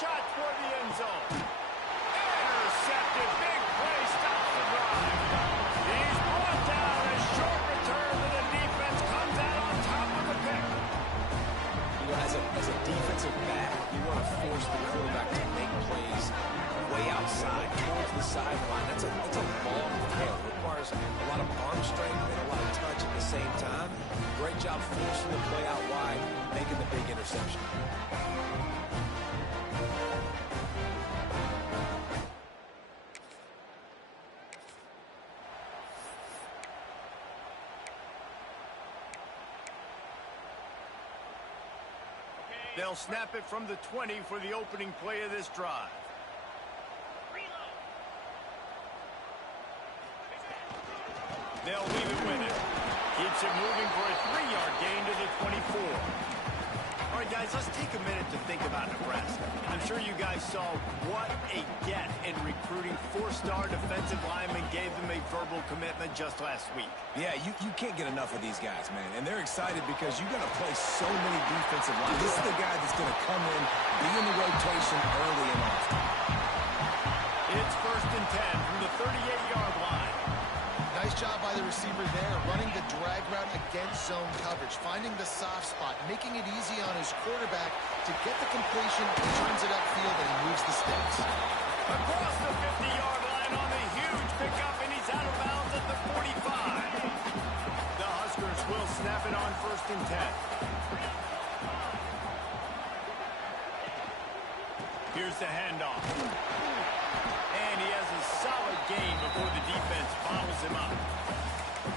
shot toward the end zone. Intercepted. Big play. Stops the drive. He's brought down. A short return to the defense. Comes out on top of the pick. You know, as a defensive back, you want to force the quarterback to make plays way outside, towards the sideline. That's a long tail. It requires a lot of arm strength and a lot of touch at the same time. Great job forcing the play out wide, making the big interception. They'll snap it from the 20 for the opening play of this drive. They'll leave it with it. Keeps it moving for a 3-yard gain to the 24. All right, guys, let's take a minute to think about Nebraska. I'm sure you guys saw what a get in recruiting. 4-star defensive linemen gave them a verbal commitment just last week. Yeah, you can't get enough of these guys, man. And they're excited because you got to play so many defensive lines. This is the guy that's going to come in, be in the rotation early and often. It's 1st and 10 from the 38-yard line. Nice job by the receiver there, running the drag route against zone coverage, finding the soft spot, making it easy on his quarterback to get the completion, turns it upfield, and he moves the sticks. Across the 50-yard line on the huge pickup, and he's out of bounds at the 45. The Huskers will snap it on 1st and 10. Here's the handoff. And he has a solid gain before the defense follows him up.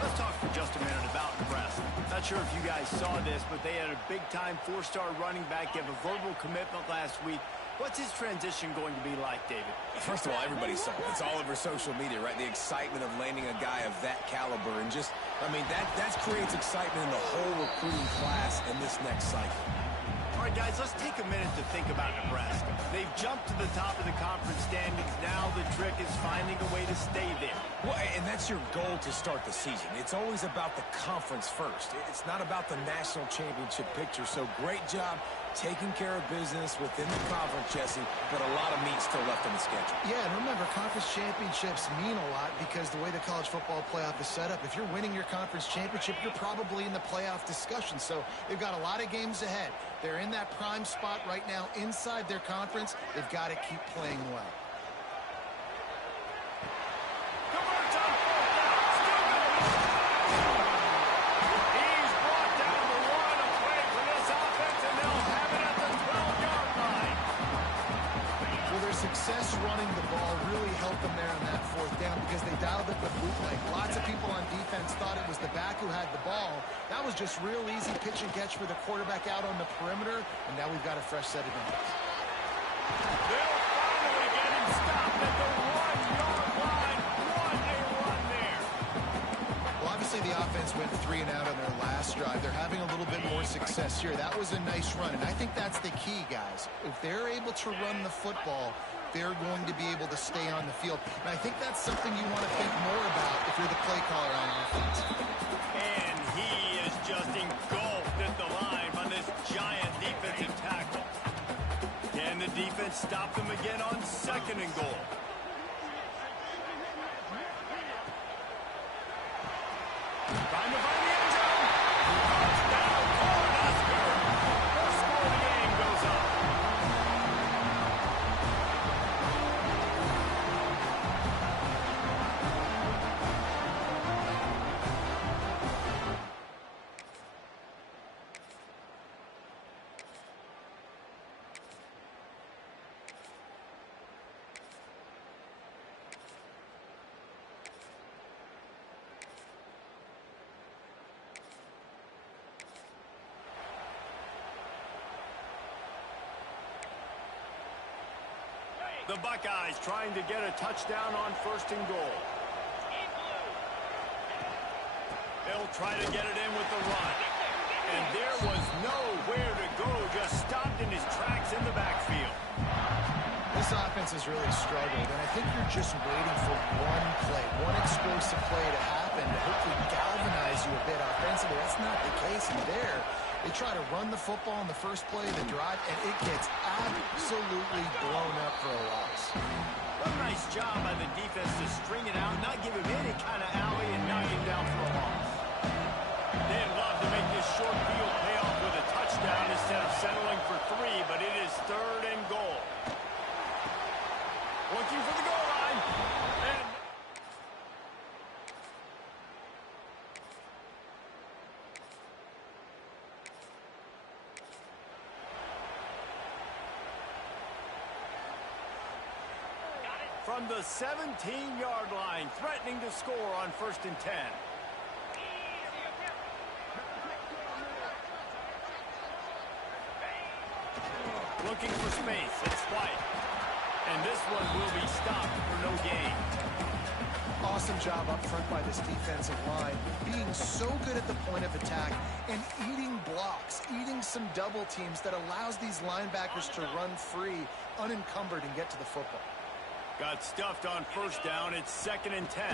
Let's talk for just a minute about Nebraska. Not sure if you guys saw this, but they had a big-time 4-star running back give a verbal commitment last week. What's his transition going to be like, David? First of all, everybody saw it. It's all over social media, right? The excitement of landing a guy of that caliber. And just, I mean, that creates excitement in the whole recruiting class in this next cycle. All right, guys, let's take a minute to think about Nebraska. They've jumped to the top of the conference standings. Now the trick is finding a way to stay there. Well, and that's your goal to start the season. It's always about the conference first. It's not about the national championship picture. So great job taking care of business within the conference, Jesse, but a lot of meat still left on the schedule. Yeah, and remember, conference championships mean a lot because the way the college football playoff is set up, if you're winning your conference championship, you're probably in the playoff discussion. So they've got a lot of games ahead. They're in that prime spot right now inside their conference. They've got to keep playing well. Success running the ball really helped them there on that 4th down because they dialed up the bootleg. Lots of people on defense thought it was the back who had the ball. That was just real easy pitch and catch for the quarterback out on the perimeter, and now we've got a fresh set of downs. They'll finally get him stopped at the 1-yard line. What a run there. Well, obviously the offense went 3 and out on their last drive. They're having a little bit more success here. That was a nice run, and I think that's the key, guys. If they're able to run the football, they're going to be able to stay on the field. And I think that's something you want to think more about if you're the play caller on offense. And he is just engulfed at the line by this giant defensive tackle. Can the defense stop them again on 2nd and goal? Trying to find the end zone. Touchdown, Cornhusker. First score of the game goes up. The Buckeyes trying to get a touchdown on 1st and goal. They'll try to get it in with the run. And there was nowhere to go, just stopped in his tracks in the backfield. This offense has really struggled, and I think you're just waiting for one play, one explosive play to happen to hopefully galvanize you a bit offensively. That's not the case in there. They try to run the football in the first play of the drive, and it gets absolutely basically blown up for a loss. What a nice job by the defense to string it out, not give him any kind of alley, and knock him down for a loss. They'd love to make this short field pay off with a touchdown instead of settling for 3, but it is 3rd and goal. Looking for the goal line. And from the 17-yard line, threatening to score on 1st and 10. Looking for space. It's White. And this one will be stopped for no gain. Awesome job up front by this defensive line, being so good at the point of attack and eating blocks, eating some double teams that allows these linebackers to run free, unencumbered, and get to the football. Got stuffed on 1st down. It's 2nd and 10.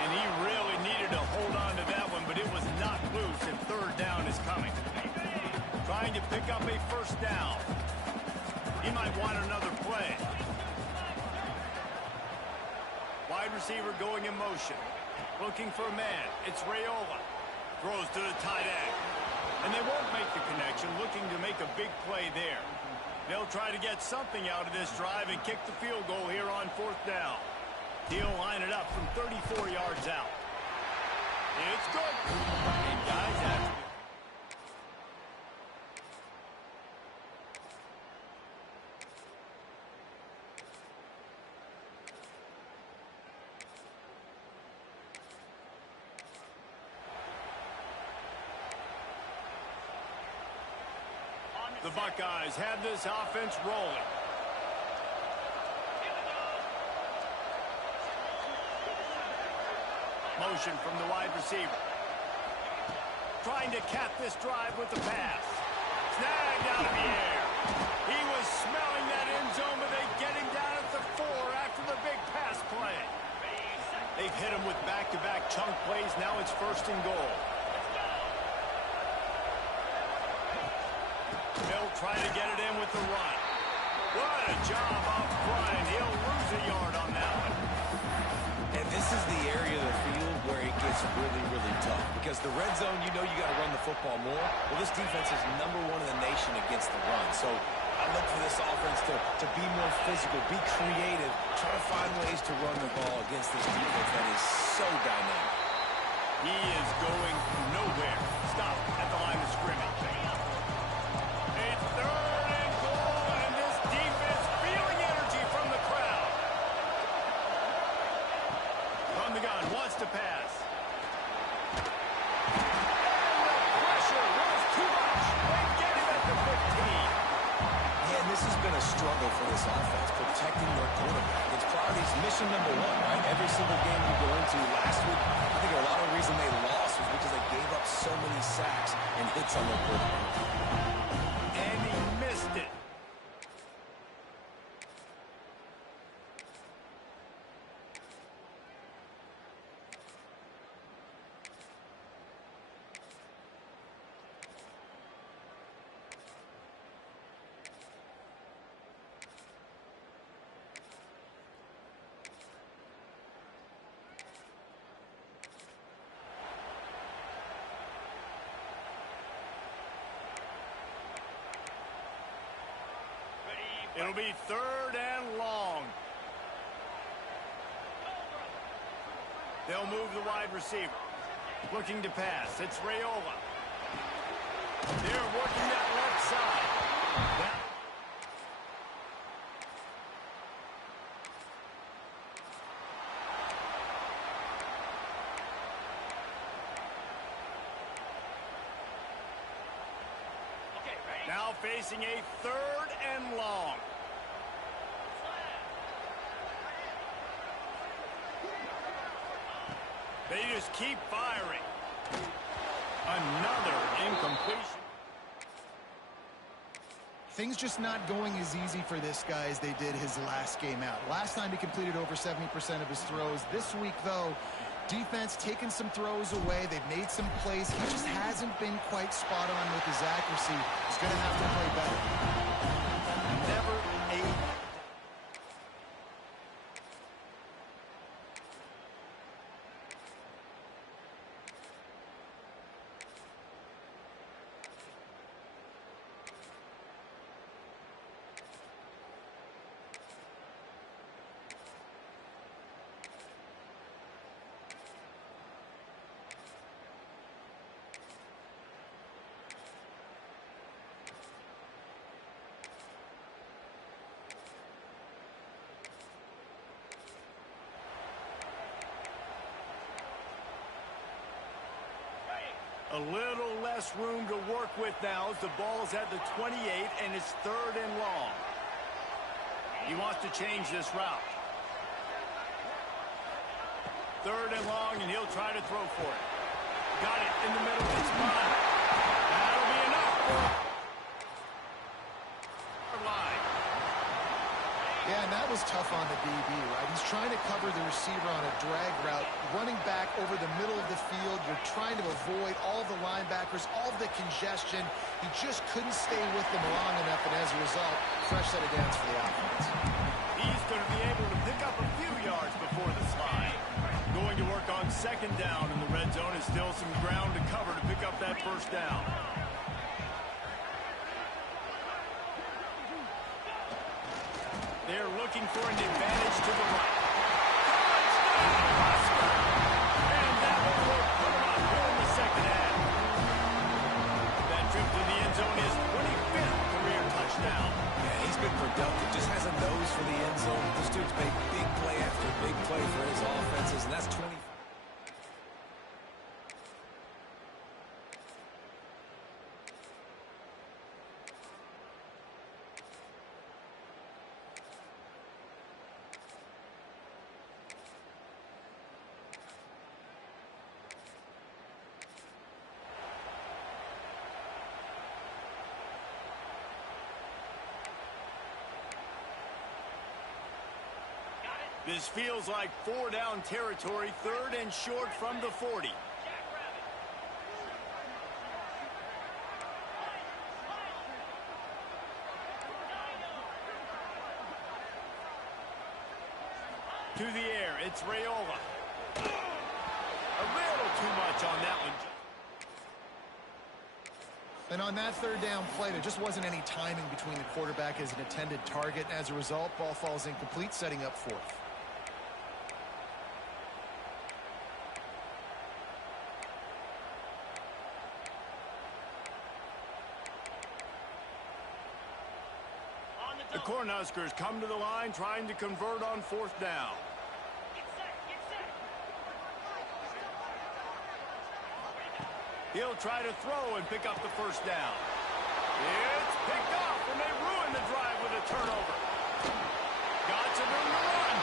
And he really needed to hold on to that one, but it was not loose, and 3rd down is coming. Trying to pick up a 1st down. He might want another play. Wide receiver going in motion. Looking for a man. It's Raiola. Throws to the tight end. And they won't make the connection, looking to make a big play there. They'll try to get something out of this drive and kick the field goal here on 4th down. He'll line it up from 34 yards out. It's good. And guys, after the Buckeyes have this offense rolling. Motion from the wide receiver. Trying to cap this drive with the pass. Snagged out of the air. He was smelling that end zone, but they get him down at the 4 after the big pass play. They've hit him with back-to-back chunk plays. Now it's 1st and goal. They'll try to get it in with the run. What a job off Brian. He'll lose a yard on that one. And this is the area of the field where it gets really, really tough. Because the red zone, you know you got to run the football more. Well, this defense is #1 in the nation against the run. So I look for this offense to be more physical, be creative, try to find ways to run the ball against this defense that is so dynamic. He is going nowhere. Stop at the line of scrimmage. It's 3rd and goal, and this defense feeling energy from the crowd. From the gun, wants to pass. And the pressure was too much. They get him at the 15. And this has been a struggle for this offense, protecting their quarterback. It's priorities mission #1, right? Every single game you go into last week, I think a lot of the reason they lost was because they gave up so many sacks and hits on their quarterback. And he missed it. It'll be 3rd and long. They'll move the wide receiver. Looking to pass. It's Raiola. They're working that left side. Now facing a 3rd and long. They just keep firing. Another incompletion. Things just not going as easy for this guy as they did his last game out. Last time he completed over 70% of his throws. This week, though, Defense taking some throws away. They've made some plays. He just hasn't been quite spot on with his accuracy. He's going to have to play better. Never a... A little less room to work with now as the ball's at the 28 and it's 3rd and long. He wants to change this route. 3rd and long, and he'll try to throw for it. Got it in the middle. It's mine. That'll be enough for a line. Yeah, and that was tough on the DB, right? He's trying to cover the receiver on a drag route, running back over the middle of the field. You're trying to avoid all the linebackers, all the congestion. He just couldn't stay with them long enough, and as a result, fresh set of downs for the offense. He's going to be able to pick up a few yards before the slide. Going to work on 2nd down in the red zone. Is still some ground to cover to pick up that 1st down. They're looking for an advantage to the right. Touchdown, and that will work. Put him on here in the 2nd half. That trip to the end zone is 25th career touchdown. Yeah, he's been productive. Just has a nose for the end zone. This dude's made big play after big play for his offenses, and that's 20. This feels like 4-down territory, 3rd and short from the 40. To the air, it's Raiola. A little too much on that one. And on that 3rd down play, there just wasn't any timing between the quarterback as an intended target. As a result, ball falls incomplete, setting up 4th. The Cornhuskers come to the line trying to convert on 4th down. He'll try to throw and pick up the 1st down. It's picked off, and they ruin the drive with a turnover. Got some room to run.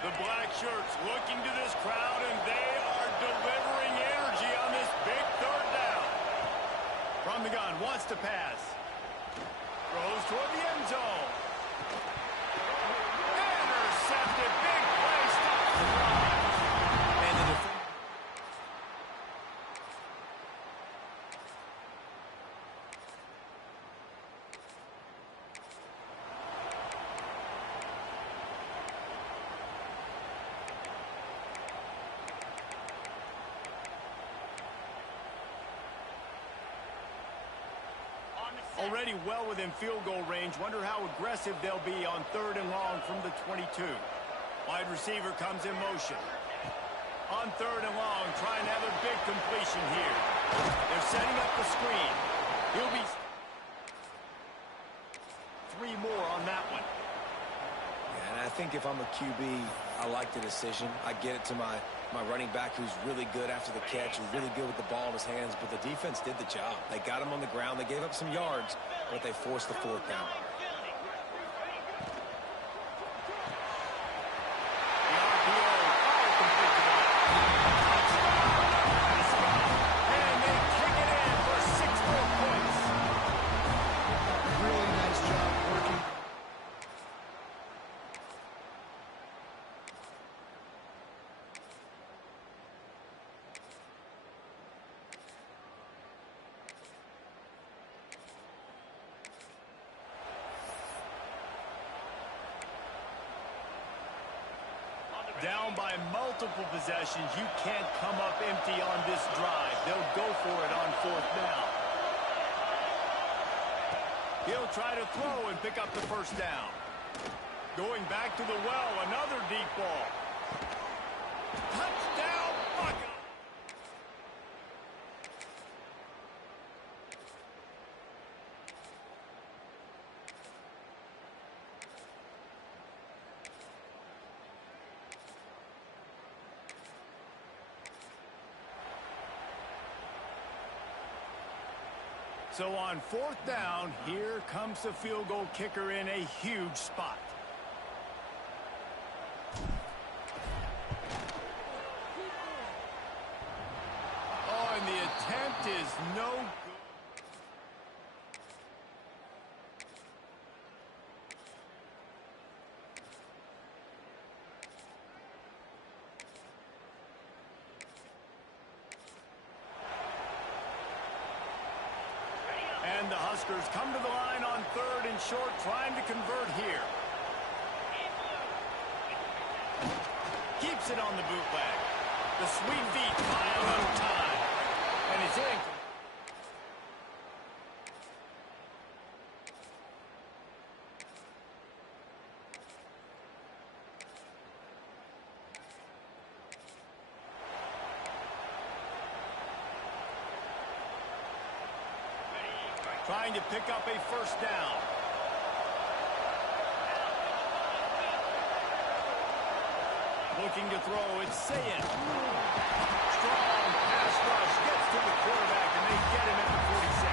The black shirts looking to this crowd, and they are delivering energy on this big 3rd down. From the gun, wants to pass. Throws toward the end zone. Intercepted. Big play. Stops the drive. And the defense. Already well within field goal range. Wonder how aggressive they'll be on 3rd and long from the 22. Wide receiver comes in motion. On 3rd and long, trying to have a big completion here. They're setting up the screen. He'll be 3 more on that one. Yeah, and I think if I'm a QB, I like the decision. I get it to my running back who's really good after the catch and really good with the ball in his hands, but the defense did the job. They got him on the ground. They gave up some yards, but they forced the 4th down. Down by multiple possessions, you can't come up empty on this drive. They'll go for it on 4th down. He'll try to throw and pick up the first down. Going back to the well, another deep ball. Touchdown, Buckeyes! So on 4th down, here comes the field goal kicker in a huge spot. Oh, and the attempt is no good. And the Huskers come to the line on 3rd and short, trying to convert here. Keeps it on the bootleg. The sweet feet buy a little time. And it's in. Trying to pick up a first down. Looking to throw, it's Saying. Strong pass rush, gets to the quarterback, and they get him at the 46.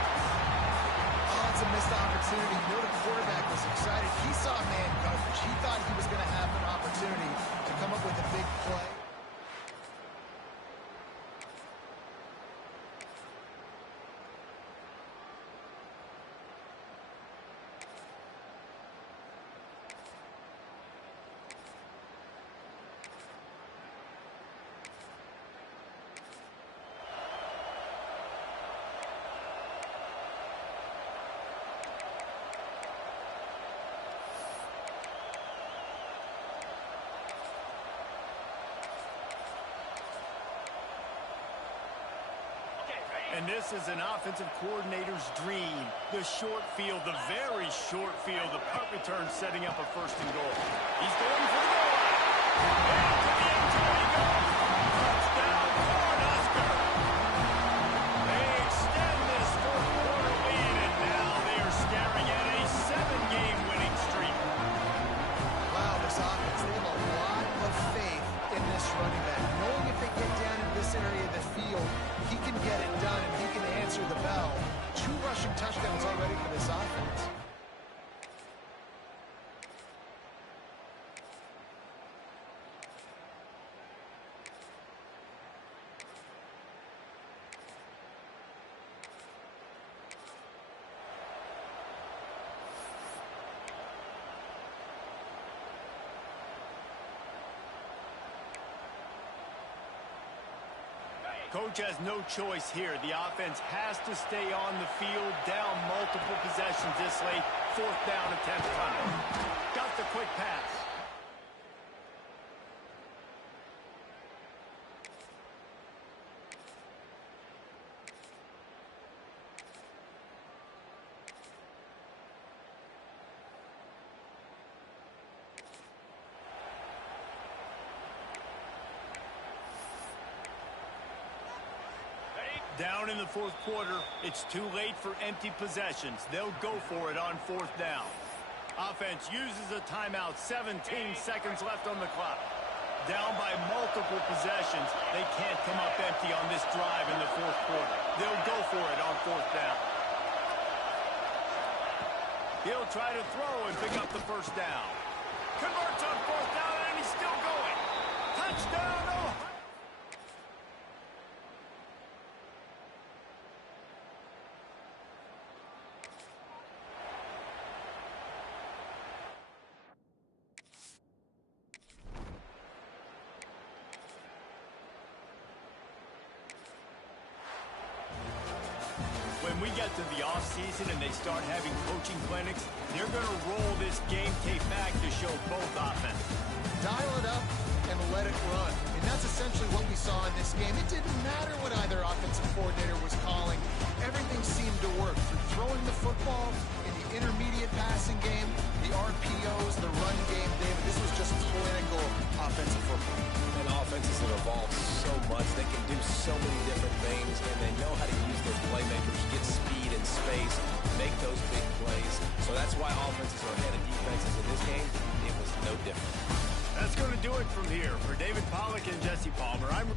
Oh, it's a missed opportunity. You know the quarterback was excited. He saw man coverage. He thought he was going to have an opportunity to come up with a big play. And this is an offensive coordinator's dream. The short field, the very short field. The punt return setting up a 1st and goal. He's going for the goal line. And to the end zone he goes. Touchdown, Cornhusker. They extend this 4th quarter lead, and now they are staring at a 7-game winning streak. Wow, this offense, they have a lot of faith in this running back. Knowing if they get down in this area of the field, he can get it done and he can answer the bell. 2 rushing touchdowns already for this offense. Coach has no choice here. The offense has to stay on the field, down multiple possessions this late. 4th down attempt coming. Got the quick pass. Down in the 4th quarter, it's too late for empty possessions. They'll go for it on 4th down. Offense uses a timeout, 17 seconds left on the clock. Down by multiple possessions, they can't come up empty on this drive in the 4th quarter. They'll go for it on 4th down. He'll try to throw and pick up the first down. Converts on 4th down, and he's still going. Touchdown, Ohio! When we get get to the offseason and they start having coaching clinics, they're going to roll this game tape back to show both offenses. Dial it up and let it run. And that's essentially what we saw in this game. It didn't matter what either offensive coordinator was calling. Everything seemed to work through throwing the football in the intermediate passing game, the RPOs, the run game. David, this was just clinical offensive football. And offenses have evolved so much. They can do so many different things, and they know how to use their playmakers, get speed and space, make those big plays. So that's why offenses are ahead of defenses in this game. It was no different. That's going to do it from here. For David Pollack and Jesse Palmer, I'm...